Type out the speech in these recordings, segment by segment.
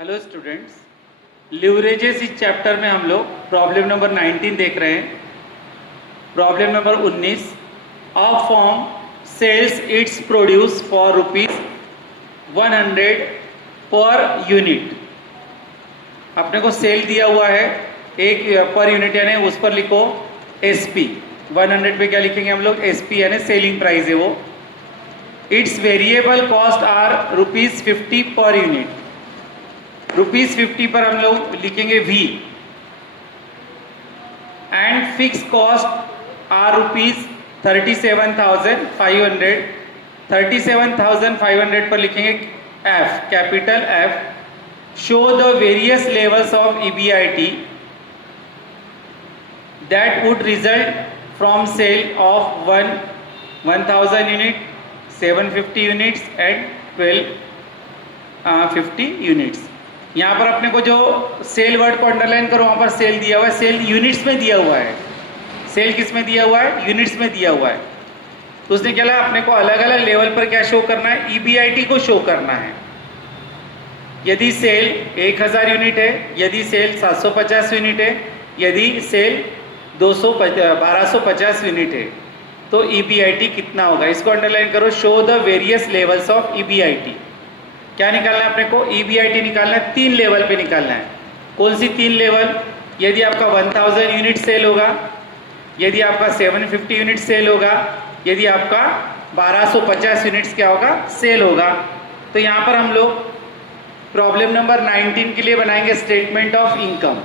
Hello students, leverages इस chapter में हम लोग प्रॉब्लम नंबर 19 देख रहे हैं। Problem number 19, a firm sells its produce for ₹100 per unit. अपने को सेल दिया हुआ है एक पर यूनिट, यानी उस पर लिखो SP। 100 पे क्या लिखेंगे हम लोग? SP यानी सेलिंग प्राइस है वो। It's variable cost are ₹50 per unit. ₹50 पर हम लोग लिखेंगे V। And fix cost are ₹37,500। 37,500 पर लिखेंगे F, capital F। Show the various levels of EBIT that would result from sale of 1000 unit, 750 units and 1250 units. यहाँ पर अपने को जो सेल वर्ड को अंडरलाइन करो, वहाँ पर सेल दिया हुआ है, सेल यूनिट्स में दिया हुआ है। सेल किस में दिया हुआ है? यूनिट्स में दिया हुआ है। तो उसने क्या लगा, अपने को अलग अलग लेवल पर क्या शो करना है? EBIT को शो करना है। यदि सेल 1000 यूनिट है, यदि सेल 750 यूनिट है, यदि सेल 1250 यूनिट है, तो EBIT कितना होगा? इसको अंडरलाइन करो। Show the various levels of EBIT। क्या निकालना है अपने को? EBIT निकालना है। 3 लेवल पे निकालना है। कौन सी 3 लेवल? यदि आपका 1000 यूनिट सेल होगा, यदि आपका 750 यूनिट सेल होगा, यदि आपका 1250 यूनिट्स क्या होगा? सेल होगा। तो यहाँ पर हम लोग प्रॉब्लम नंबर 19 के लिए बनाएंगे statement of income.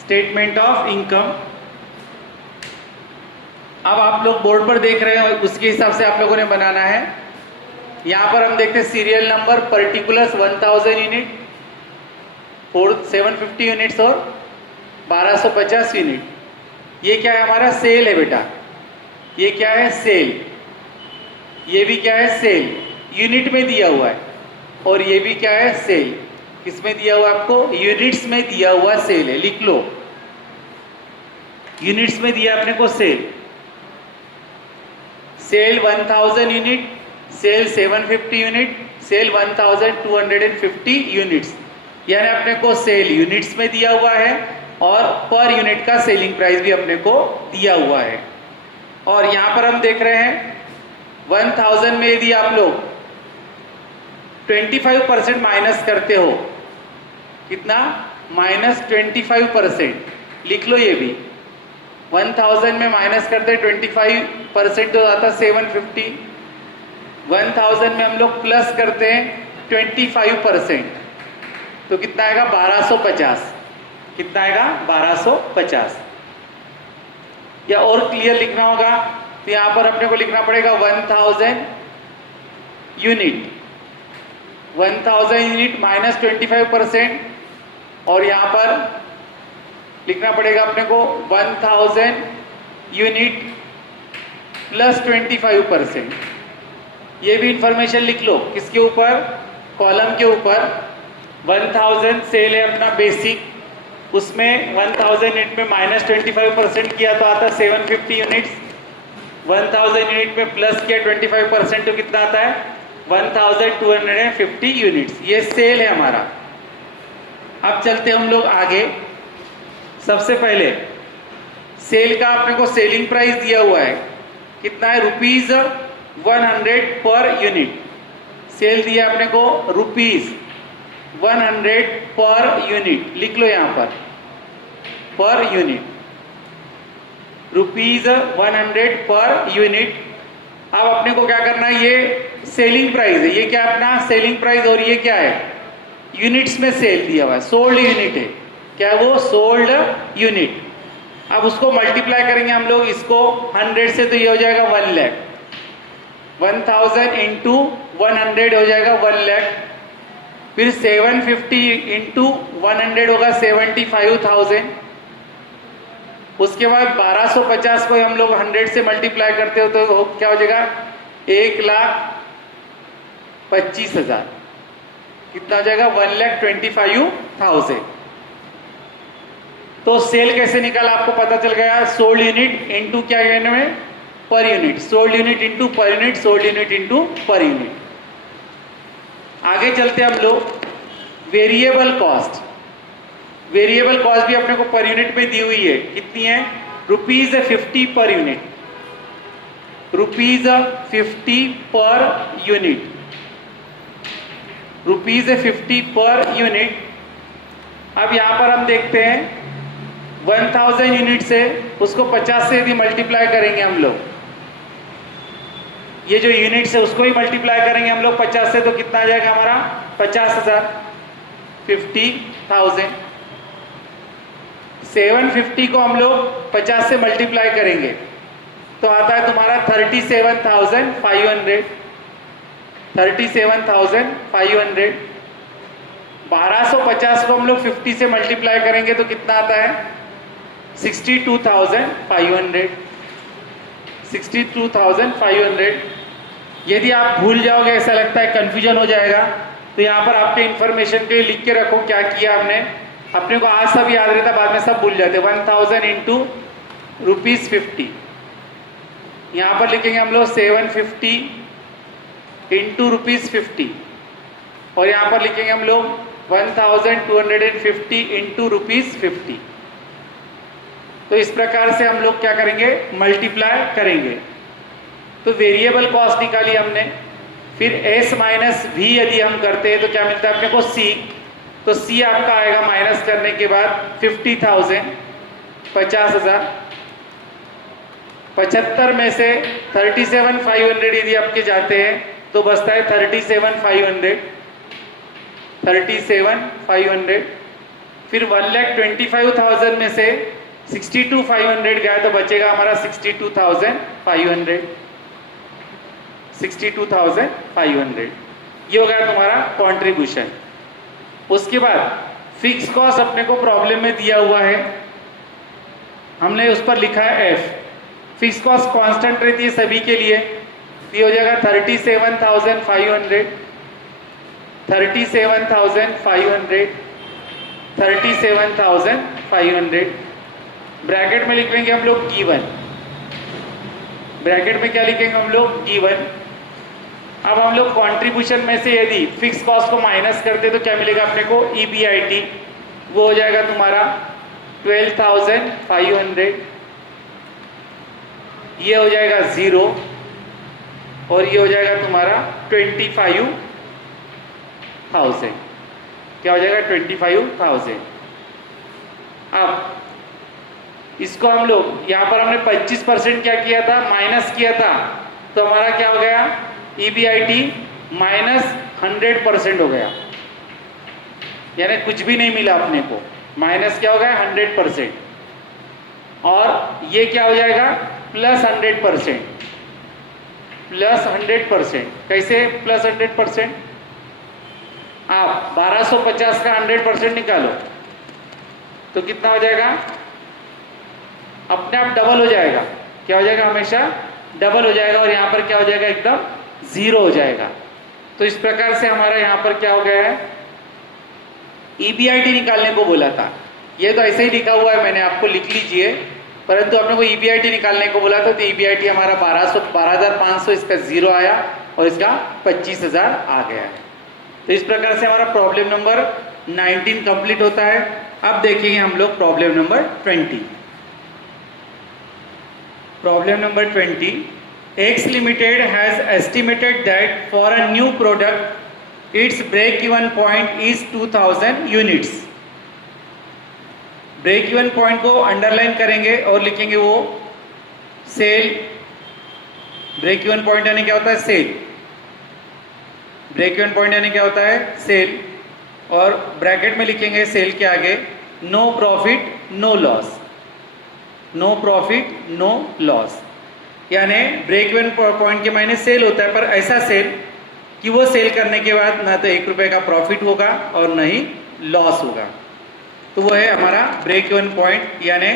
Statement of income अब आप लोग बोर्ड पर देख रहे हैं, उसके हिसाब से आप लोगों ने बनाना है। यहाँ पर हम देखते हैं serial number, particulars 1000 unit, 750 units और 1250 यूनिट। ये क्या है? हमारा सेल है बेटा। ये क्या है? सेल। ये भी क्या है? सेल। यूनिट में दिया हुआ है। और ये भी क्या है? सेल। किस में दिया हुआ आपको? यूनिट्स में दिया हुआ सेल है। लिख लो, यूनिट्स में दिया अपने को sale. Sale 1000 unit, sale 750 unit, sale 1250 units. यानी अपने को सेल यूनिट्स में दिया हुआ है और पर यूनिट का सेलिंग प्राइस भी अपने को दिया हुआ है। और यहां पर हम देख रहे हैं 1000 में यदि आप लोग 25% माइनस करते हो, कितना? -25%। लिख लो ये भी। 1000 में माइनस करते 25% तो आता 750। 1000 में हम लोग प्लस करते हैं 25%, तो कितना आएगा? 1250। कितना आएगा? 1250। या और क्लियर लिखना होगा तो यहां पर अपने को लिखना पड़ेगा 1000 यूनिट। 1000 यूनिट माइनस 25%, और यहां पर लिखना पड़ेगा अपने को 1000 यूनिट प्लस 25%। ये भी इंफॉर्मेशन लिख लो। किसके ऊपर? कॉलम के ऊपर। 1000 सेल है अपना बेसिक, उसमें 1000 यूनिट में माइनस 25% किया तो आता 750 यूनिट्स। 1000 यूनिट में प्लस किया 25% तो कितना आता है? 1250 यूनिट्स। ये सेल है हमारा। अब चलते हम लोग आगे। सबसे पहले सेल का अपने को सेलिंग प्राइस दिया हुआ है, कितना है? ₹100 पर यूनिट। सेल दिया अपने को ₹100 पर यूनिट। लिख लो यहां पर यूनिट, ₹100 पर यूनिट। अब अपने को क्या करना है? ये सेलिंग प्राइस है। ये क्या अपना सेलिंग प्राइस, और ये क्या है? यूनिट्स में सेल दिया हुआ है। सोल्ड यूनिट है। क्या वो? Sold unit. अब उसको मल्टीप्लाई करेंगे हम लोग इसको 100 से, तो ये हो जाएगा 1 लाख। 1000 इंटू 100 हो जाएगा 1 लाख। फिर 750 इंटू 100 होगा 75,000। उसके बाद 1250 को हम लोग 100 से मल्टीप्लाई करते हो तो क्या हो जाएगा? 1,25,000। कितना हो जाएगा? 1,25,000। तो सेल कैसे निकाला आपको पता चल गया। सोल्ड यूनिट इंटू क्या कहने में? Per unit. Sold unit into per unit, sold unit into per unit. आगे चलते हम लोग वेरिएबल कॉस्ट, वेरिएबल कॉस्ट भी अपने को पर यूनिट में दी हुई है, कितनी है, ₹50 per unit, ₹50 per unit, ₹50 per unit. अब यहां पर हम देखते हैं 1000 यूनिट से उसको 50 से यदि मल्टीप्लाई करेंगे हम लोग, ये जो यूनिट्स है उसको ही मल्टीप्लाई करेंगे हम लोग 50 से, तो कितना आ जाएगा हमारा 50,000, 50,000। 750 को हम लोग 50 से मल्टीप्लाई करेंगे तो आता है तुम्हारा 37,500, 37,500। 1250 को हम लोग 50 से मल्टीप्लाई करेंगे तो कितना आता है 62,500, 62,500। यदि आप भूल जाओगे, ऐसा लगता है कंफ्यूजन हो जाएगा, तो यहाँ पर आपके इंफॉर्मेशन के लिए लिख के रखो क्या किया हमने। अपने को आज सब याद रहता, बाद में सब भूल जाते। 1000 इंटू ₹50, यहाँ पर लिखेंगे हम लोग 750 इंटू ₹50, और यहाँ पर लिखेंगे हम लोग 1250 इंटू ₹50। तो इस प्रकार से हम लोग क्या करेंगे, मल्टीप्लाई करेंगे। तो वेरिएबल कॉस्ट निकाली हमने, फिर S माइनस V यदि हम करते हैं तो क्या मिलता है अपने को C, तो C आपका आएगा माइनस करने के बाद 50,000, 50,000। 75 में से 37,500 यदि आपके जाते हैं तो बचता है 37,500, 37,500। फिर 1,25,000 में से 62,500 गया तो बचेगा हमारा 62,500, 62,500। ये हो गया तुम्हारा कंट्रीब्यूशन। उसके बाद फिक्स कॉस्ट अपने को प्रॉब्लम में दिया हुआ है, हमने उस पर लिखा है F। फिक्स कॉस्ट कांस्टेंट रहती है सभी के लिए, ये हो जाएगा 37,500, 37,500, 37,500। ब्रैकेट में लिख लेंगे हम लोग गिवन, ब्रैकेट में क्या लिखेंगे हम लोग, गिवन। अब हम लोग कंट्रीब्यूशन में से यदि फिक्स कॉस्ट को माइनस करते तो क्या मिलेगा अपने को, EBIT, वो हो जाएगा तुम्हारा 12,500, ये हो जाएगा 0, और ये हो जाएगा तुम्हारा 25,000। क्या हो जाएगा 25,000। अब इसको हम लोग यहाँ पर हमने 25% क्या किया था, माइनस किया था, तो हमारा क्या हो गया, EBIT माइनस 100% हो गया, यानी कुछ भी नहीं मिला अपने को, माइनस क्या हो गया 100%। और ये क्या हो जाएगा प्लस 100%, प्लस 100%। कैसे प्लस 100%, आप 1250 का 100% निकालो तो कितना हो जाएगा, अपने आप डबल हो जाएगा। क्या हो जाएगा, हमेशा डबल हो जाएगा, और यहाँ पर क्या हो जाएगा, एकदम 0 हो जाएगा। तो इस प्रकार से हमारा यहाँ पर क्या हो गया है, EBIT निकालने को बोला था, ये तो ऐसे ही लिखा हुआ है, मैंने आपको लिख लीजिए, परंतु अपने को EBIT निकालने को बोला था, तो EBIT हमारा 12,500, इसका 0 आया और इसका 25,000 आ गया है। तो इस प्रकार से हमारा प्रॉब्लम नंबर 19 कंप्लीट होता है। अब देखेंगे हम लोग problem number 20। Problem number 20, X Limited has estimated that for a new product its break-even point is 2000 units। Break even point को अंडरलाइन करेंगे और लिखेंगे वो सेल। ब्रेक इवन पॉइंट यानी क्या होता है, सेल। ब्रेक इवन पॉइंट यानी क्या होता है, सेल। और ब्रैकेट में लिखेंगे सेल के आगे no profit no loss, no profit no loss. यानी ब्रेक इवन पॉइंट के मायने सेल होता है, पर ऐसा सेल कि वो सेल करने के बाद ना तो 1 रुपए का प्रॉफिट होगा और न ही लॉस होगा। तो वो है हमारा ब्रेक इवन पॉइंट, यानी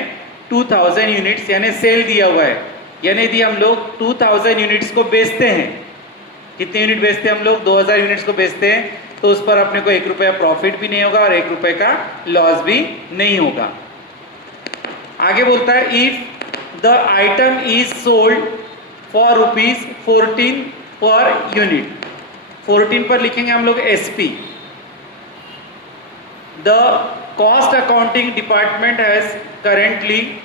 2000 यूनिट्स, यानी सेल दिया हुआ है। यानी यदि हम लोग 2000 यूनिट्स को बेचते हैं, कितने यूनिट बेचते हैं हम लोग, 2000 यूनिट्स को बेचते हैं, तो उस पर अपने को 1 रुपया प्रॉफिट भी नहीं होगा और 1 रुपए का लॉस भी नहीं होगा। आगे बोलता है if the item is sold for ₹14 per unit. 14 पर लिखेंगे हम लोग SP, The cost accounting department has currently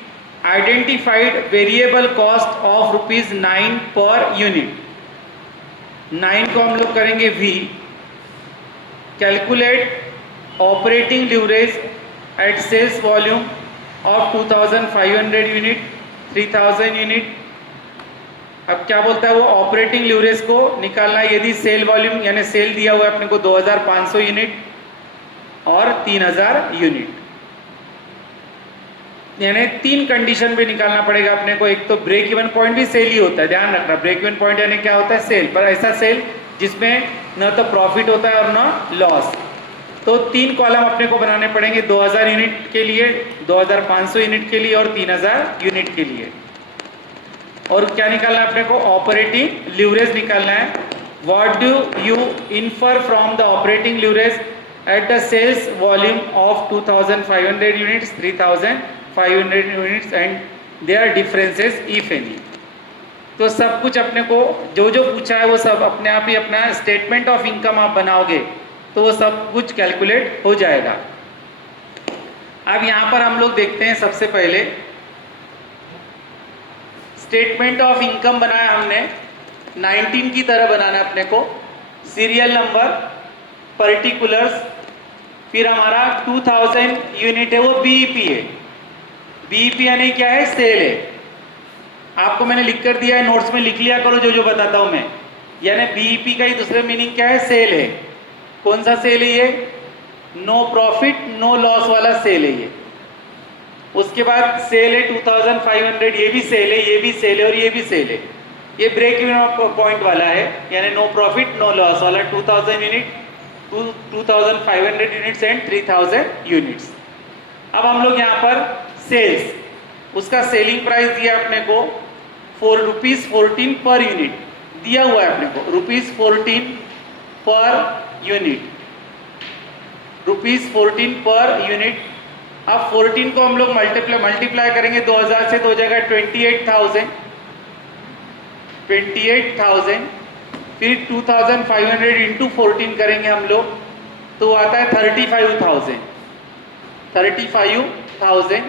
identified variable cost of ₹9 per unit. 9 को हम लोग करेंगे V. Calculate operating leverage at sales volume of 2500 unit, 3000 unit. अब क्या बोलता है वो, ऑपरेटिंग लीवरेज को निकालना है यदि सेल वॉल्यूम यानी सेल दिया हुआ है अपने को 2500 यूनिट और 3000 यूनिट, यानी 3 कंडीशन पे निकालना पड़ेगा अपने को. एक तो ब्रेक इवन पॉइंट भी सेल ही होता है, ध्यान रखना. ब्रेक इवन पॉइंट यानी क्या होता है, सेल. पर ऐसा सेल जिसमें न तो प्रॉफिट होता है और न लॉस. तो 3 कॉलम अपने को बनाने पड़ेंगे, 2000 यूनिट के लिए, 2500 यूनिट के लिए और 3000 यूनिट के लिए. और क्या निकालना है अपने को, ऑपरेटिंग लीवरेज निकालना है. What do you infer from the operating leverage at the sales volume of 2500 units, 3500 units and their differences if any. तो सब कुछ अपने को जो जो पूछा है वो सब अपने आप ही अपना स्टेटमेंट ऑफ इनकम आप बनाओगे तो वो सब कुछ कैलकुलेट हो जाएगा. अब यहाँ पर हम लोग देखते हैं सबसे पहले स्टेटमेंट ऑफ इनकम बनाया हमने 19 की तरह बनाना है अपने को. सीरियल नंबर, पर्टिकुलर्स, फिर हमारा 2000 यूनिट है वो बीईपी है. बीईपी यानी क्या है, सेल है. आपको मैंने लिख कर दिया है, नोट्स में लिख लिया करो जो जो बताता हूं मैं. यानी बीईपी का ही दूसरा मीनिंग क्या है, सेल है. कौन सा सेल है ये, नो प्रॉफिट नो लॉस वाला सेल है ये. उसके बाद सेल है 2500, ये भी सेल है, ये भी सेल है और ये भी सेल है. ये ब्रेक इवन पॉइंट वाला है यानी नो प्रॉफिट नो लॉस वाला 2000 यूनिट, 2500 यूनिट्स एंड 3000 यूनिट्स. अब हम लोग यहाँ पर सेल्स, उसका सेलिंग प्राइस दिया अपने को ₹14 पर यूनिट दिया हुआ है अपने को. ₹14 पर यूनिट, ₹14 पर यूनिट. अब 14 को हम लोग मल्टीप्लाई करेंगे 2000 से तो हो जाएगा 28,000. फिर 2500 इंटू 14 करेंगे हम लोग तो आता है 35,000.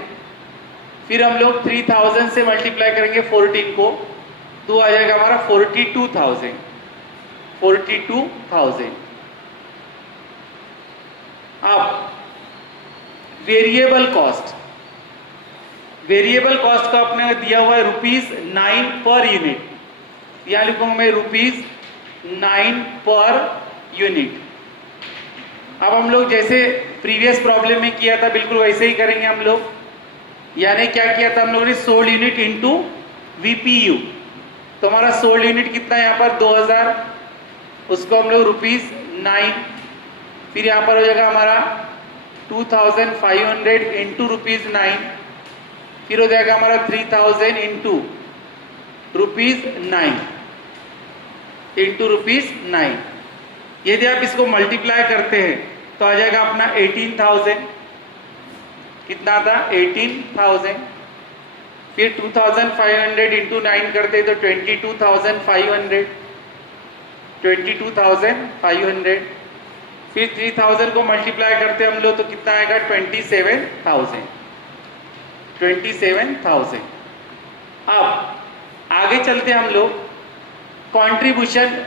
फिर हम लोग 3000 से मल्टीप्लाई करेंगे 14 को तो आ जाएगा हमारा 42,000. अब वेरिएबल कॉस्ट, वेरिएबल कॉस्ट का अपने दिया हुआ है ₹9 पर यूनिट. यहां लिखूंगा मैं ₹9 पर यूनिट. अब हम लोग जैसे प्रीवियस प्रॉब्लम में किया था बिल्कुल वैसे ही करेंगे हम लोग. यानी क्या किया था हम लोगों ने, सोल्ड यूनिट इंटू वीपीयू. तो हमारा सोल्ड यूनिट कितना है यहाँ पर 2000, उसको हम लोग ₹9. फिर यहाँ पर हो जाएगा हमारा 2500 इंटू ₹9. फिर हो जाएगा हमारा 3000 इंटू ₹9 इंटू ₹9. यदि आप इसको मल्टीप्लाई करते हैं तो आ जाएगा अपना 18,000. कितना था 18,000. फिर 2500 इंटू 9 करते तो 22,500. फिर 3000 को मल्टीप्लाई करते हम लोग तो कितना आएगा 27,000. अब आगे चलते हम लोग. कंट्रीब्यूशन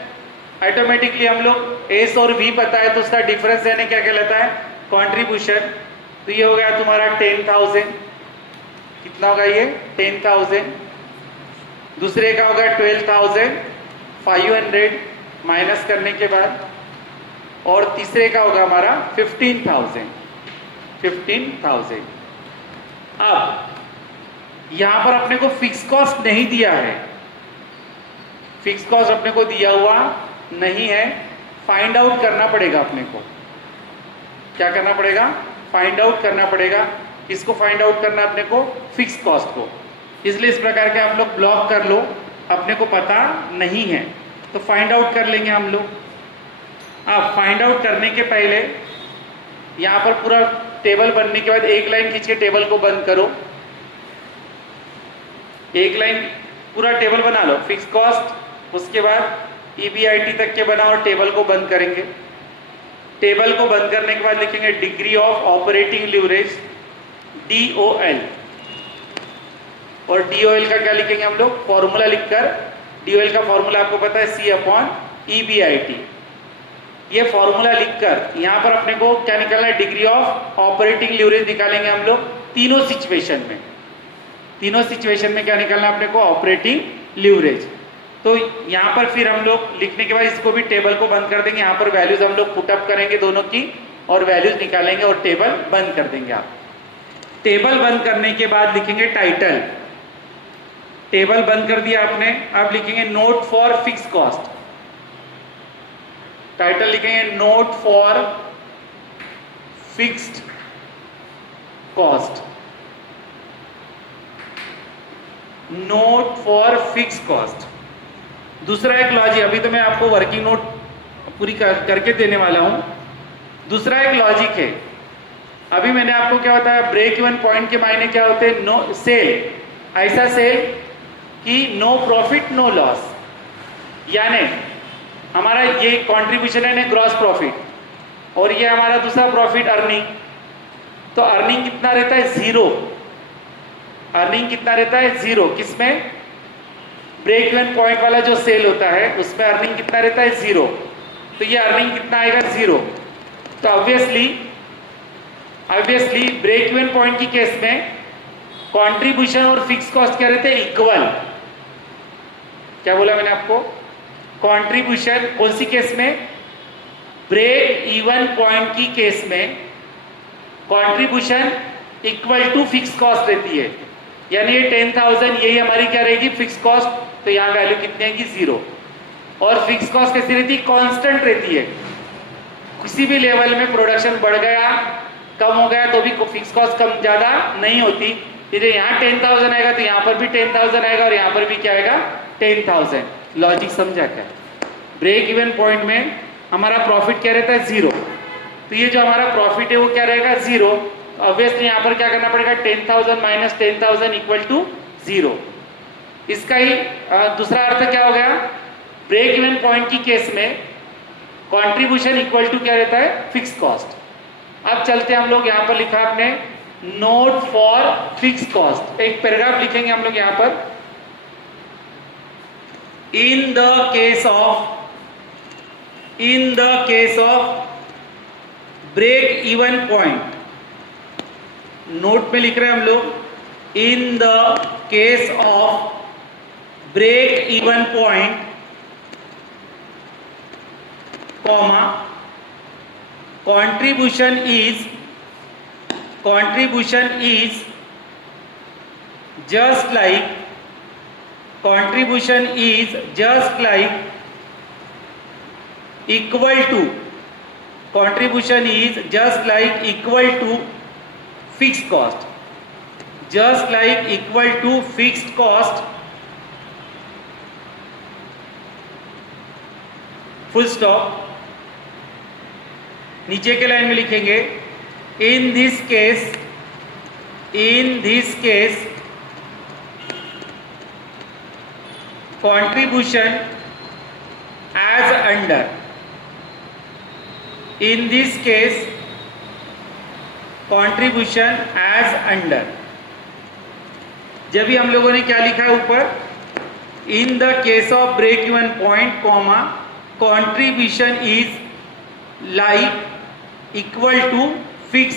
ऑटोमेटिकली हम लोग एस और वी पता है तो उसका डिफरेंस यानी क्या कहलाता है, कंट्रीब्यूशन. तो ये हो गया तुम्हारा 10,000. कितना होगा ये 10,000. दूसरे का होगा 12,500 माइनस करने के बाद. और तीसरे का होगा हमारा 15,000. अब यहां पर अपने को फिक्स कॉस्ट नहीं दिया है, फिक्स कॉस्ट अपने को दिया हुआ नहीं है. फाइंड आउट करना पड़ेगा अपने को. क्या करना पड़ेगा, फाइंड आउट करना पड़ेगा. किसको फाइंड आउट करना है अपने को, फिक्स कॉस्ट को. इसलिए इस प्रकार के आप लोग ब्लॉक कर लो, अपने को पता नहीं है तो फाइंड आउट कर लेंगे हम लोग. अब फाइंड आउट करने के पहले यहाँ पर पूरा टेबल बनने के बाद एक लाइन खींच के टेबल को बंद करो. एक लाइन पूरा टेबल बना लो फिक्स कॉस्ट, उसके बाद EBIT तक के बनाओ और टेबल को बंद करेंगे. टेबल को बंद करने के बाद लिखेंगे degree of operating leverage DOL, और DOL का क्या लिखेंगे हम लोग, फॉर्मूला लिखकर, DOL का फॉर्मूला आपको पता है C/EBIT। ये फॉर्मूला लिखकर यहाँ पर अपने को क्या निकालना है, डिग्री ऑफ ऑपरेटिंग लीवरेज निकालेंगे हम लोग तीनों सिचुएशन में। तीनों सिचुएशन में क्या निकालना है अपने को, ऑपरेटिंग लीवरेज। तो यहाँ पर फिर हम लोग लिखने के बाद इसको भी टेबल को बंद कर देंगे, यहाँ पर वैल्यूज हम लोग पुटअप करेंगे दोनों की और वैल्यूज निकालेंगे और टेबल बंद कर देंगे। आप टेबल बंद करने के बाद लिखेंगे टाइटल, टेबल बंद कर दिया आपने, अब लिखेंगे note for fix cost. Title लिखेंगे note for fixed cost, note for fix cost. दूसरा एक लॉजिक, अभी तो मैं आपको वर्किंग नोट पूरी करके देने वाला हूं। दूसरा एक लॉजिक है, अभी मैंने आपको क्या बताया, ब्रेक इवन पॉइंट के मायने क्या होते हैं, नो सेल, ऐसा सेल कि नो प्रॉफिट नो लॉस, यानी हमारा ये कंट्रीब्यूशन है ग्रॉस प्रॉफिट और ये हमारा दूसरा प्रॉफिट अर्निंग। तो अर्निंग कितना रहता है, जीरो। अर्निंग कितना रहता है, जीरो। किसमें, ब्रेक इवन पॉइंट वाला जो सेल होता है उसमें अर्निंग कितना रहता है, जीरो। तो ये अर्निंग कितना आएगा, जीरो। तो ऑब्वियसली ब्रेक इवन पॉइंट की केस में कंट्रीब्यूशन और फिक्स कॉस्ट क्या रहते हैं, इक्वल। क्या बोला मैंने आपको, कंट्रीब्यूशन कौन सी केस में, ब्रेक इवन पॉइंट की केस में contribution equal to fix cost रहती है, यानी ये 10,000 यही हमारी क्या रहेगी, फिक्स कॉस्ट। तो यहाँ वैल्यू कितनी आएगी, जीरो। और फिक्स कॉस्ट कैसी रहती है, कांस्टेंट रहती है। किसी भी लेवल में प्रोडक्शन बढ़ गया कम हो गया तो भी फिक्स कॉस्ट कम ज्यादा नहीं होती। यदि यहाँ 10,000 आएगा तो यहाँ पर भी 10,000 आएगा और यहाँ पर भी क्या आएगा, 10,000। लॉजिक समझा क्या, ब्रेक इवन पॉइंट में हमारा प्रॉफिट क्या रहता है, जीरो। तो ये जो हमारा प्रॉफिट है वो क्या रहेगा, जीरो। ऑब्वियसली यहाँ पर क्या करना पड़ेगा, 10,000 माइनस 10,000 इक्वल टू जीरो। इसका ही दूसरा अर्थ क्या हो गया, ब्रेक इवन पॉइंट की केस में कंट्रीब्यूशन इक्वल टू क्या रहता है, फिक्स कॉस्ट। अब चलते हैं हम लोग, यहाँ पर लिखा आपने नोट फॉर फिक्स कॉस्ट, एक पैराग्राफ लिखेंगे हम लोग यहाँ पर। In the case of break even point, note में लिख रहे हैं हम लोग, in the case of break even point comma contribution is just like equal to fixed cost, just like equal to fixed cost, full stop। नीचे के line में लिखेंगे in this case contribution as under, in this case contribution as under. जब भी हम लोगों ने क्या लिखा है ऊपर, in the case of break even point comma contribution is like equal to fix,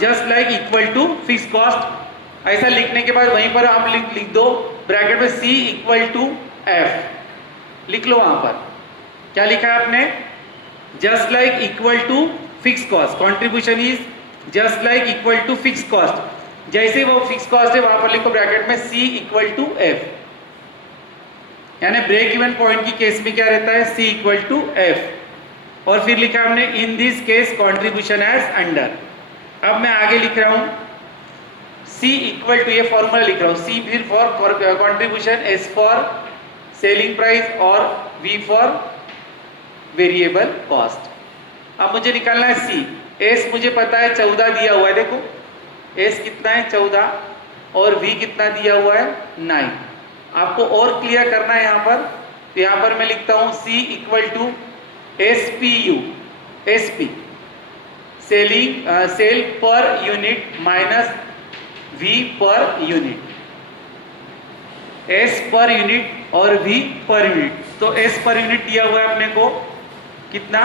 just like equal to fix cost. ऐसा लिखने के बाद वहीं पर आप लिख दो ब्रैकेट में C इक्वल टू F लिख लो। वहां पर क्या लिखा है आपने, just like equal to fix cost, contribution is just like equal to fix cost. जैसे वो फिक्स कॉस्ट है वहां पर लिखो ब्रैकेट में C इक्वल टू F, यानी ब्रेक इवन पॉइंट की केस में क्या रहता है, C इक्वल टू F। और फिर लिखा हमने in this case contribution as under. अब मैं आगे लिख रहा हूं C इक्वल टू, ये फॉर्मूला लिख रहा हूं, C फिर for contribution, S for selling price और V फॉर वेरिएबल कॉस्ट। अब मुझे निकालना है C। S मुझे पता है 14 दिया हुआ है, देखो S कितना है 14 और V कितना दिया हुआ है 9। आपको और क्लियर करना है यहाँ पर, तो यहाँ पर मैं लिखता हूं C equal to SPU, SP sale per unit minus V per unit, S per unit और V पर यूनिट। तो S पर यूनिट दिया हुआ है अपने को कितना,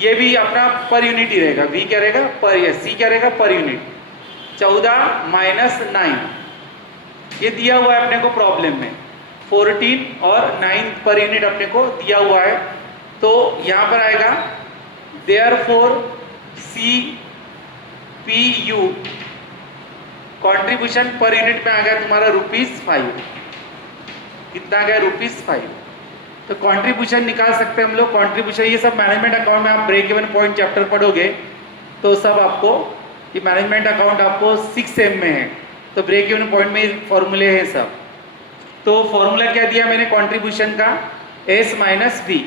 ये भी अपना पर यूनिट ही रहेगा, V क्या रहेगा पर, C क्या रहेगा पर यूनिट, 14 माइनस 9 ये दिया हुआ है अपने को प्रॉब्लम में, 14 और 9 पर यूनिट अपने को दिया हुआ है। तो यहां पर आएगा therefore CPU contribution per unit में आ गया तुम्हारा ₹5, कितना आ गया ₹5। तो कंट्रीब्यूशन निकाल सकते हैं हम लोग, कंट्रीब्यूशन ये सब मैनेजमेंट अकाउंट में आप ब्रेक इवन पॉइंट चैप्टर पढ़ोगे तो सब आपको ये मैनेजमेंट अकाउंट आपको 6M में है, तो ब्रेक इवन पॉइंट में फॉर्मूले हैं सब। तो फॉर्मूला क्या दिया मैंने कंट्रीब्यूशन का, S minus V,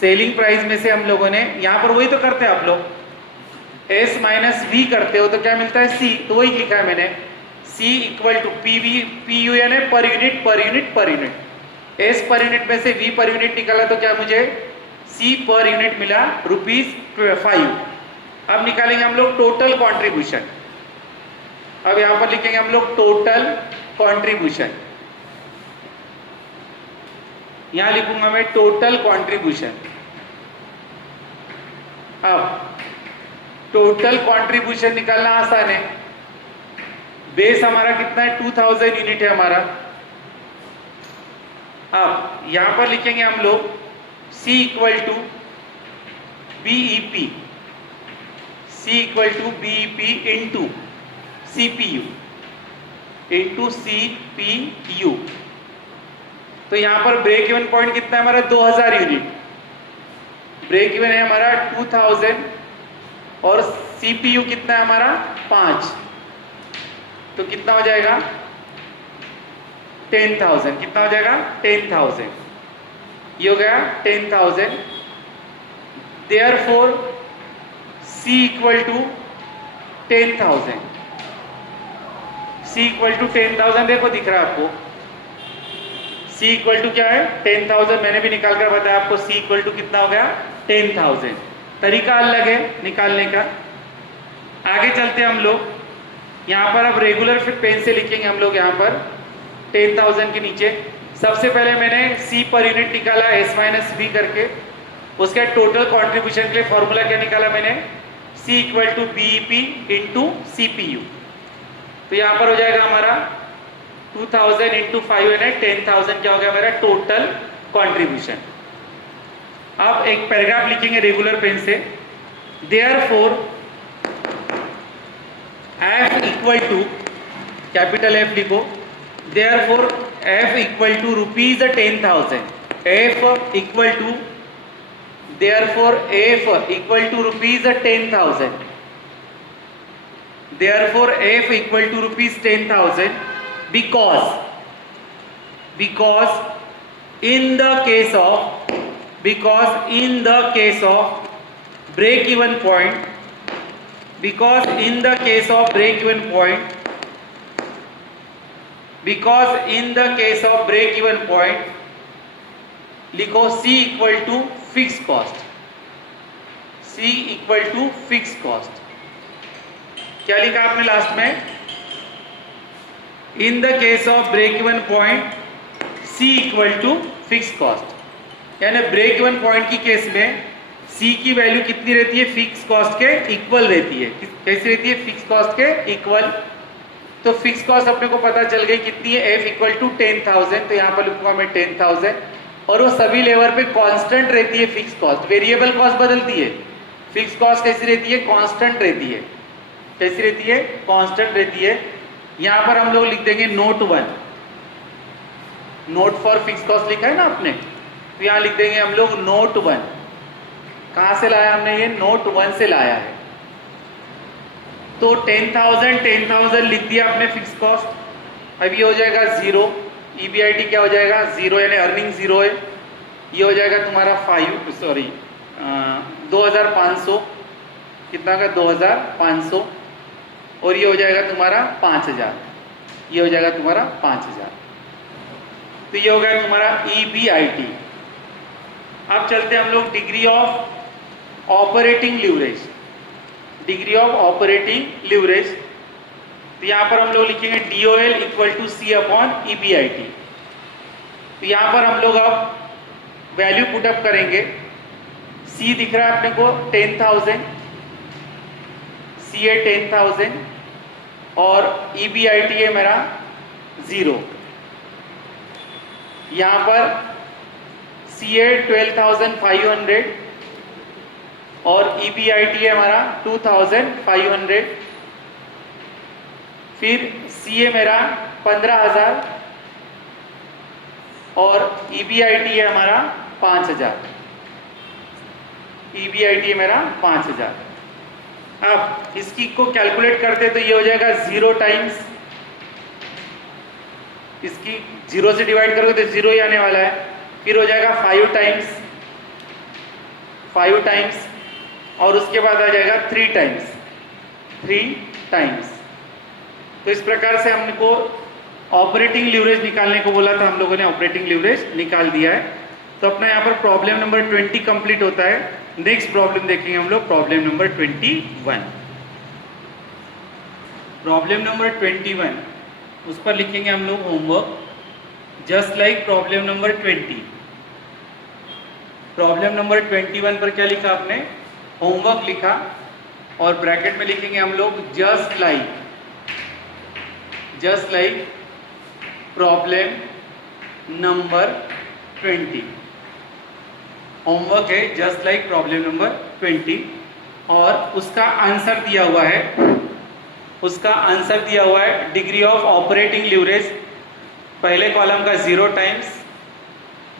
selling price में से हम लोगों ने यहाँ पर वही तो करते हैं आप लोग, S माइनस V करते हो तो क्या मिलता है C, तो वही लिखा है मैंने, C इक्वल टू PU यानी पर यूनिट पर यूनिट पर यूनिट, S पर यूनिट में से V पर यूनिट निकाला तो क्या मुझे C पर यूनिट मिला ₹5। अब निकालेंगे हम लोग टोटल कंट्रीब्यूशन, अब यहां पर लिखेंगे हम लोग टोटल कंट्रीब्यूशन, यहां लिखूंगा मैं टोटल कंट्रीब्यूशन। अब टोटल कंट्रीब्यूशन निकालना आसान है, बेस हमारा कितना है 2000 यूनिट है हमारा। अब यहां पर लिखेंगे हम लोग C equal to BEP, C equal to BEP into CPU into CPU। तो यहां पर ब्रेक इवन पॉइंट कितना है हमारा 2000 यूनिट, ब्रेक इवन है हमारा 2000 और CPU कितना है हमारा 5, तो कितना हो जाएगा 10,000, कितना हो जाएगा 10,000, ये हो गया 10,000। Therefore C equal to 10,000, C equal to 10,000 देखो दिख रहा है आपको, C इक्वल टू क्या है 10,000, मैंने भी निकाल कर बताया आपको, C इक्वल टू कितना हो गया 10,000। तरीका अलग है निकालने का। आगे चलते हैं हम लोग, यहाँ पर अब रेगुलर फिर पेन से लिखेंगे हम लोग, यहाँ पर 10,000 के नीचे सबसे पहले मैंने C पर यूनिट निकाला S माइनस V करके, उसके टोटल कंट्रीब्यूशन के लिए फॉर्मूला क्या निकाला मैंने, C equal to BEP into CPU। तो यहाँ पर हो जाएगा हमारा 2000 इंटू 5 है 10,000, क्या हो गया मेरा टोटल कंट्रीब्यूशन। अब एक पैराग्राफ लिखेंगे रेगुलर पेन से, therefore F equal to capital F लिखो, therefore F equal to ₹10,000, F equal to therefore F equal to ₹10,000, therefore F equal to ₹10,000 because in the case of break even point, because in the case of break even point लिखो C equal to fix cost, C equal to fix cost. क्या लिखा आपने last में, in the case of break even point C equal to fix cost, यानी break even point की case में C की value कितनी रहती है फिक्स कॉस्ट के इक्वल रहती है। कैसी रहती है फिक्स कॉस्ट के इक्वल। तो फिक्स कॉस्ट अपने को पता चल गई कितनी है, F इक्वल टू 10,000, तो यहाँ पर लिखूंगा मैं 10,000, और वो सभी लेवल पे कांस्टेंट रहती है फिक्स कॉस्ट, वेरिएबल कॉस्ट बदलती है, फिक्स कॉस्ट कैसी रहती है कांस्टेंट रहती है, कैसी रहती है कांस्टेंट रहती है। यहाँ पर हम लोग लिख देंगे note 1, note for fix cost लिखा है ना आपने, तो यहाँ लिख देंगे हम लोग नोट 1। कहाँ से लाया हमने, ये नोट 1 से लाया है। तो 10,000 लिख दिया आपने फिक्स कॉस्ट, अब ये हो जाएगा 0, EBIT क्या हो जाएगा 0, यानी अर्निंग 0 है। ये हो जाएगा तुम्हारा 2,500, कितना का 2,500, और ये हो जाएगा तुम्हारा 5,000, ये हो जाएगा तुम्हारा 5,000। तो ये हो गया तुम्हारा EBIT। अब चलते हम लोग degree of operating leverage, degree of operating leverage. तो यहाँ पर हम लोग लिखेंगे DOL equal to C upon EBIT। तो यहाँ पर हम लोग अब वैल्यू पुटअप करेंगे। C दिख रहा है अपने को 10,000, C है 10,000 और EBIT है मेरा 0। यहाँ पर C है 12,500 और EBIT है हमारा 2,500। फिर C है मेरा 15,000 और EBIT है हमारा 5,000। EBIT है मेरा 5,000। अब इसकी को कैलकुलेट करते तो ये हो जाएगा 0 टाइम्स, इसकी 0 से डिवाइड करोगे तो 0 ही आने वाला है। फिर हो जाएगा 5 टाइम्स और उसके बाद आ जाएगा 3 टाइम्स। तो इस प्रकार से हमको ऑपरेटिंग लीवरेज निकालने को बोला था, हम लोगों ने ऑपरेटिंग लीवरेज निकाल दिया है। तो अपना यहाँ पर प्रॉब्लम नंबर 20 कंप्लीट होता है। नेक्स्ट प्रॉब्लम देखेंगे हम लोग, प्रॉब्लम नंबर 21। प्रॉब्लम नंबर 21 उस पर लिखेंगे हम लोग homework just like problem number 20। Problem number 21 पर क्या लिखा आपने? होमवर्क लिखा और ब्रैकेट में लिखेंगे हम लोग just like problem number 20। Homework है जस्ट लाइक प्रॉब्लम नंबर 20 और उसका आंसर दिया हुआ है डिग्री ऑफ ऑपरेटिंग लीवरेज। पहले कॉलम का 0 टाइम्स,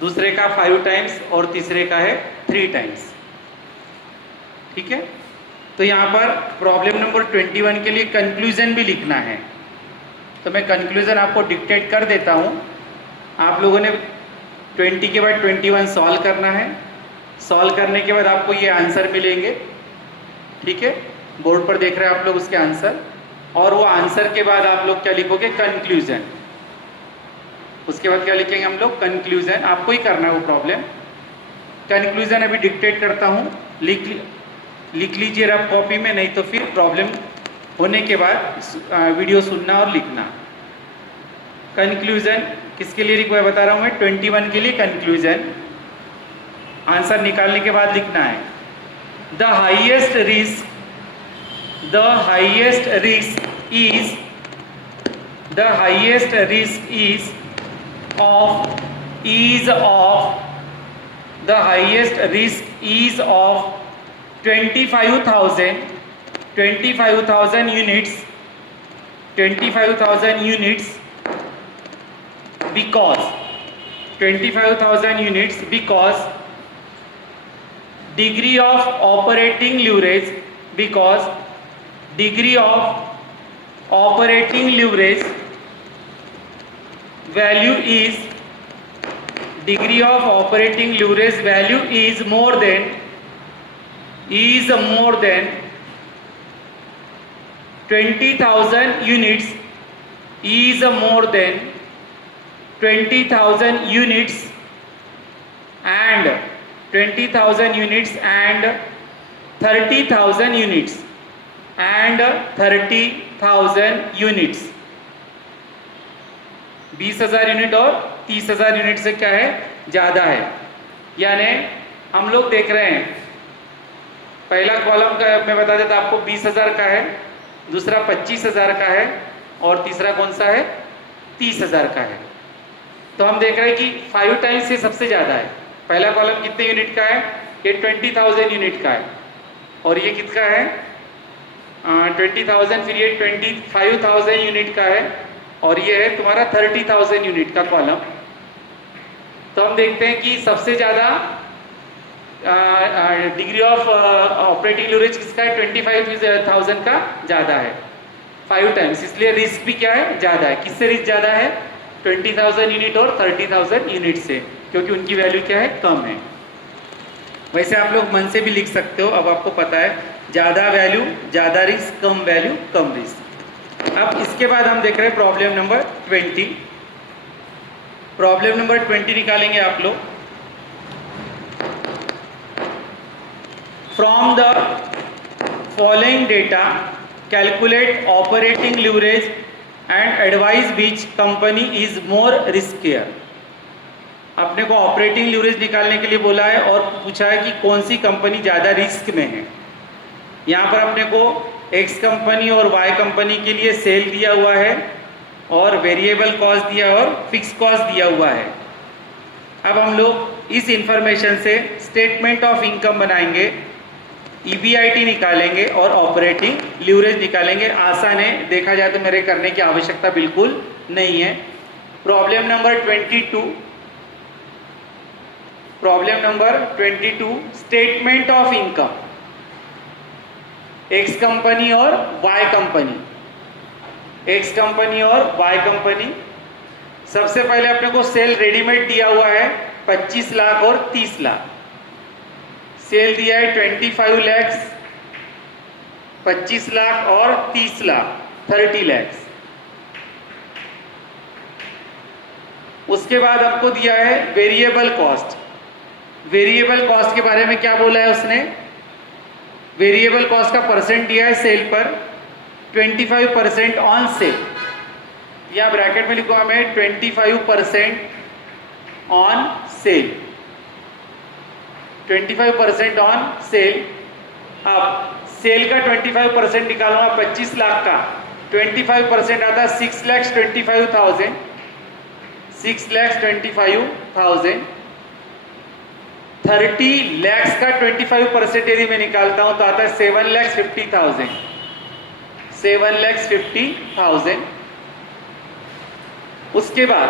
दूसरे का 5 टाइम्स और तीसरे का है 3 टाइम्स। ठीक है, तो यहाँ पर प्रॉब्लम नंबर 21 के लिए कंक्लूजन भी लिखना है। तो मैं कंक्लूजन आपको डिक्टेट कर देता हूँ। आप लोगों ने 20 के बाद 21 सॉल्व करना है। सॉल्व करने के बाद आपको ये आंसर मिलेंगे। ठीक है, बोर्ड पर देख रहे हैं आप लोग उसके आंसर, और वो आंसर के बाद आप लोग क्या लिखोगे? कंक्लूजन। उसके बाद क्या लिखेंगे हम लोग? कंक्लूजन। आपको ही करना है वो प्रॉब्लम। कंक्लूजन अभी डिक्टेट करता हूँ, लिख लीजिए रफ कॉपी में, नहीं तो फिर प्रॉब्लम होने के बाद वीडियो सुनना और लिखना। कंक्लूजन किसके लिए मैं बता रहा हूँ मैं? 21 के लिए कंक्लूजन। आंसर निकालने के बाद लिखना है the highest risk is of 25,000 units because 25,000 units because degree of operating leverage value is more than 20,000 units and 20,000 units and 30,000 units and 30,000 units 20,000 unit और 30,000 यूनिट से क्या है? ज़्यादा है। यानी हम लोग देख रहे हैं पहला कॉलम का मैं बता देता आपको 20,000 का है, दूसरा 25,000 का है और तीसरा कौन सा है? 30,000 का है। तो हम देख रहे हैं कि 5 टाइम्स से सबसे ज़्यादा है। पहला कॉलम कितने यूनिट का है? ये 20,000 यूनिट का है और ये किसका है? 20,000। फिर ये 25,000 यूनिट का है और ये है तुम्हारा 30,000 यूनिट का कॉलम। तो हम देखते हैं कि सबसे ज़्यादा डिग्री ऑफ ऑपरेटिंग लीवरेज किसका है? 25,000 का ज़्यादा है, 5 टाइम्स। इसलिए रिस्क भी क्या है? ज़्यादा है। किससे रिस्क ज़्यादा है? 20,000 यूनिट और 30,000 यूनिट से, क्योंकि उनकी वैल्यू क्या है? कम है। वैसे आप लोग मन से भी लिख सकते हो, अब आपको पता है ज़्यादा वैल्यू ज़्यादा रिस्क, कम वैल्यू कम रिस्क। अब इसके बाद हम देख रहे हैं प्रॉब्लम नंबर 20। प्रॉब्लम नंबर 20 निकालेंगे आप लोग। From the following data calculate operating leverage and advise which company is more riskier. अपने को ऑपरेटिंग लीवरेज निकालने के लिए बोला है और पूछा है कि कौन सी कंपनी ज़्यादा रिस्क में है। यहाँ पर अपने को एक्स कंपनी और वाई कंपनी के लिए सेल दिया हुआ है और वेरिएबल कॉस्ट दिया और फिक्स कॉस्ट दिया हुआ है। अब हम लोग इस इंफॉर्मेशन से स्टेटमेंट ऑफ इनकम बनाएंगे, EBIT निकालेंगे और ऑपरेटिंग लीवरेज निकालेंगे। आसान है, देखा जाए तो मेरे करने की आवश्यकता बिल्कुल नहीं है। Problem number 22 statement of income x company और वाई कंपनी। सबसे पहले अपने को सेल रेडीमेड दिया हुआ है 25 लाख और 30 लाख। सेल दिया है 25 लाख, 25 लाख और 30 लाख 30 लाख। उसके बाद आपको दिया है वेरिएबल कॉस्ट। वेरिएबल कॉस्ट के बारे में क्या बोला है उसने? वेरिएबल कॉस्ट का परसेंट दिया है सेल पर 25% ऑन सेल। या ब्रैकेट में लिखूंगा मैं 25% ऑन सेल, 25% ऑन सेल। अब सेल का 25% निकालूंगा 25 लाख का, 25% आता है 6,25,000, 6,25,000। 30 lakhs का 25% यदि मैं निकालता हूं तो आता है 7,50,000, 7,50,000। उसके बाद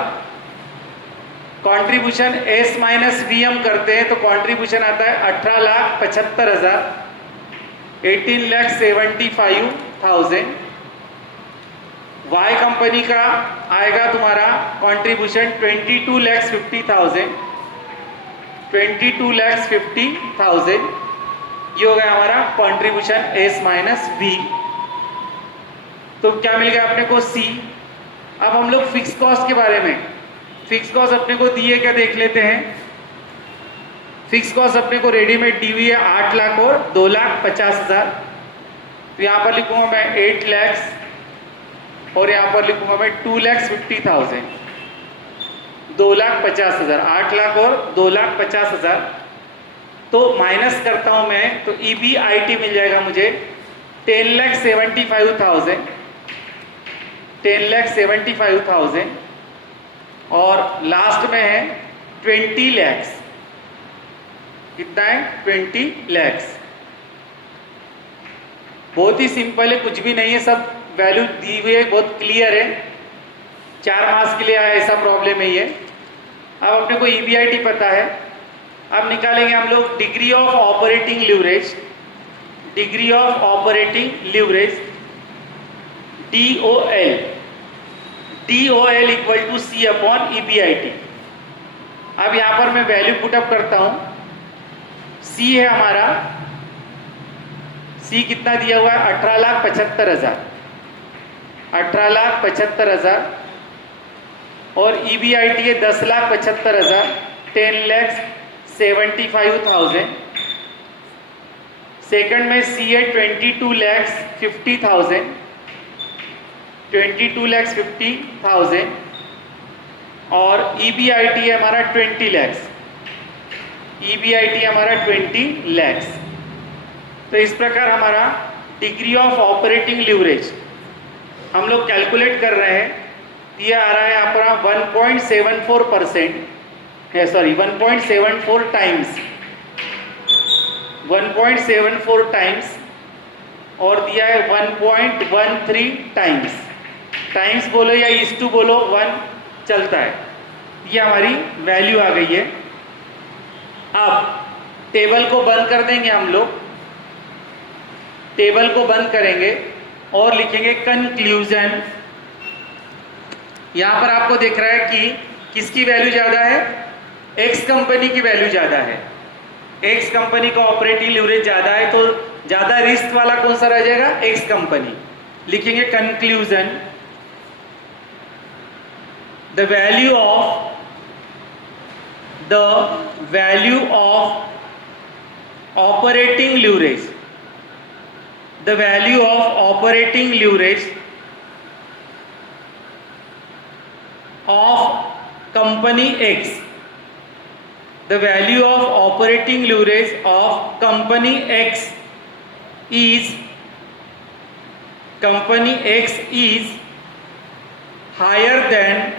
कंट्रीब्यूशन S माइनस V हम करते हैं तो कंट्रीब्यूशन आता है 18,75,000, 18,75,000। Y कंपनी का आएगा तुम्हारा कंट्रीब्यूशन 22,50,000, 22,50,000। ये हो गया हमारा कंट्रीब्यूशन S माइनस V। तो क्या मिल गया अपने को C। अब हम लोग फिक्स कॉस्ट के बारे में, फिक्स कॉस्ट अपने को दी है क्या देख लेते हैं। फिक्स कॉस्ट अपने को रेडीमेड दी हुई है 8 लाख और 2,50,000। तो यहाँ पर लिखूंगा मैं 8 लाख और यहाँ पर लिखूंगा मैं 2,50,000, 2,50,000, 8 लाख और 2,50,000। तो माइनस करता हूं मैं तो EBIT मिल जाएगा मुझे 10,75,000, 10,75,000। और लास्ट में है 20 लाख। कितना है? 20 लाख। बहुत ही सिंपल है, कुछ भी नहीं है, सब वैल्यू दी हुई है, बहुत क्लियर है। 4 मास के लिए आया ऐसा प्रॉब्लम है ये। अब अपने को EBIT पता है। अब निकालेंगे हम लोग degree of operating leverage, degree of operating leverage DOL equal to C upon EBIT। अब यहां पर मैं वैल्यू पुटअप करता हूं। C है हमारा, C कितना दिया हुआ है? 18,75,000, 18,75,000। और EBIT है 10,75,000, 10,75,000। सेकंड में C है 22,50,000, 22,50,000। और EBIT है हमारा 20 लाख, EBIT है हमारा 20 लाख। तो इस प्रकार हमारा डिग्री ऑफ ऑपरेटिंग लीवरेज हम लोग कैलकुलेट कर रहे हैं। ये आ रहा है यहाँ पर 1.74% है, सॉरी 1.74 टाइम्स, 1.74 टाइम्स। और दिया है 1.13 टाइम्स। टाइम्स बोलो या इस टू बोलो, 1 चलता है। ये हमारी वैल्यू आ गई है। अब टेबल को बंद कर देंगे हम लोग, टेबल को बंद करेंगे और लिखेंगे कंक्लूजन। यहां पर आपको दिख रहा है कि किसकी वैल्यू ज्यादा है? एक्स कंपनी की वैल्यू ज्यादा है। एक्स कंपनी का ऑपरेटिंग लीवरेज ज्यादा है, तो ज्यादा रिस्क वाला कौन सा रह जाएगा? X company. लिखेंगे conclusion, the value of operating leverage, the value of operating leverage of company X, the value of operating leverage of company X is higher than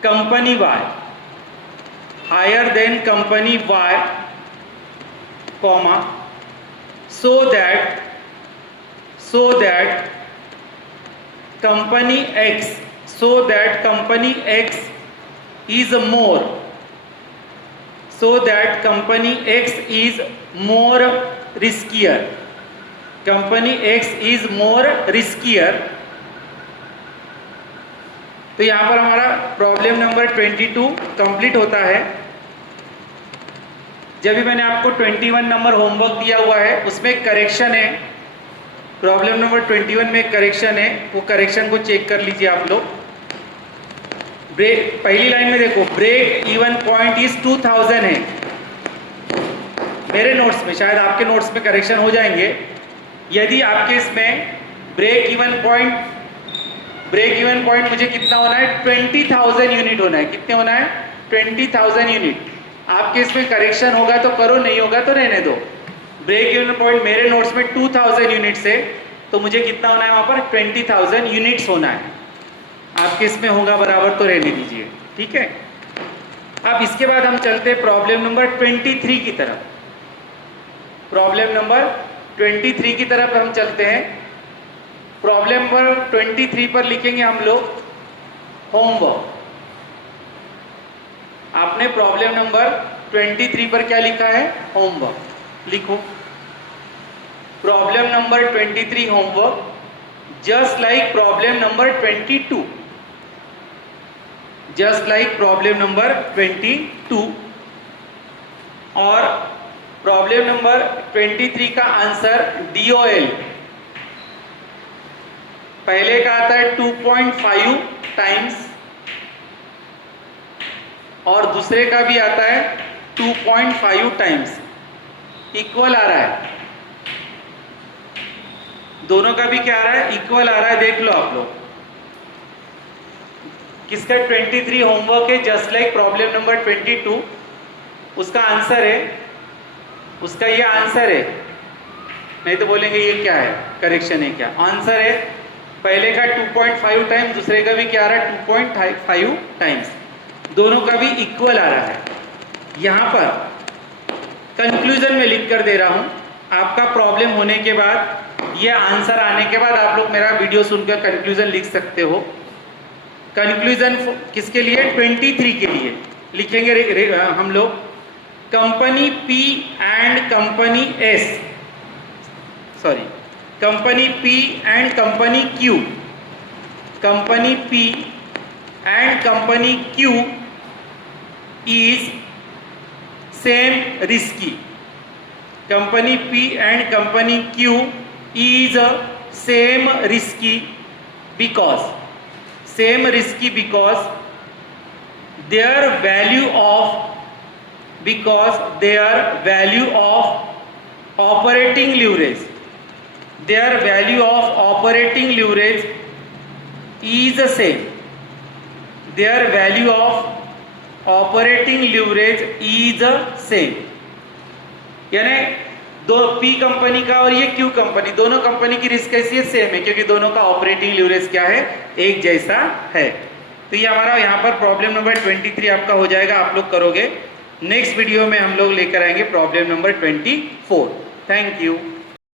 company Y, comma, so that company X is more, riskier, तो यहां पर हमारा problem number 22 complete होता है। जब भी मैंने आपको 21 नंबर होमवर्क दिया हुआ है उसमें करेक्शन है, प्रॉब्लम नंबर 21 में करेक्शन है, वो करेक्शन को चेक कर लीजिए आप लोग। पहली लाइन में देखो, ब्रेक इवन पॉइंट इज 2000 है मेरे नोट्स में, शायद आपके नोट्स में करेक्शन हो जाएंगे। यदि आपके इसमें ब्रेक इवन पॉइंट मुझे कितना होना है, 20,000 यूनिट होना है। कितने होना है, 20,000 यूनिट। आपके इसमें करेक्शन होगा तो करो, नहीं होगा तो रहने दो। ब्रेक इवन पॉइंट मेरे नोट्स में 2000 यूनिट्स है, तो मुझे कितना होना है वहां पर, 20,000 यूनिट्स होना है। आपके इसमें होगा बराबर तो रहने दीजिए, ठीक है। अब इसके बाद हम चलते हैं प्रॉब्लम नंबर 23 की तरफ। प्रॉब्लम नंबर 23 की तरफ हम चलते हैं। प्रॉब्लम नंबर 23 पर लिखेंगे हम लोग होमवर्क। आपने प्रॉब्लम नंबर 23 पर क्या लिखा है, होमवर्क लिखो। Problem number 23 homework, just like problem number 22, just like problem number 22। और प्रॉब्लम नंबर 23 का आंसर DOL, पहले का आता है 2.5 टाइम्स और दूसरे का भी आता है 2.5 टाइम्स, इक्वल आ रहा है। दोनों का भी क्या आ रहा है, इक्वल आ रहा है। देख लो आप लोग, किसका 23 होमवर्क है, जस्ट लाइक प्रॉब्लम नंबर 22, उसका आंसर है, उसका ये आंसर है। नहीं तो बोलेंगे ये क्या है, करेक्शन है क्या, आंसर है। पहले का 2.5 टाइम्स, दूसरे का भी क्या आ रहा है, 2.5 टाइम्स, दोनों का भी इक्वल आ रहा है। यहां पर कंक्लूजन में लिख कर दे रहा हूं, आपका प्रॉब्लम होने के बाद, ये आंसर आने के बाद आप लोग मेरा वीडियो सुनकर कंक्लूजन लिख सकते हो। कंक्लूजन किसके लिए, 23 के लिए लिखेंगे हम लोग। Company P and company S, sorry, company P and company Q, company P and company Q is same risky, company P and company Q is same risky because their value of operating leverage is the same, their value of operating leverage is the same। यानी दो P company का और ये Q company, दोनों company की risk कैसी है, same है, क्योंकि दोनों का ऑपरेटिंग लीवरेज क्या है, एक जैसा है। तो ये हमारा यहाँ पर प्रॉब्लम नंबर 23 आपका हो जाएगा, आप लोग करोगे। नेक्स्ट वीडियो में हम लोग लेकर आएंगे प्रॉब्लम नंबर 24। Thank you.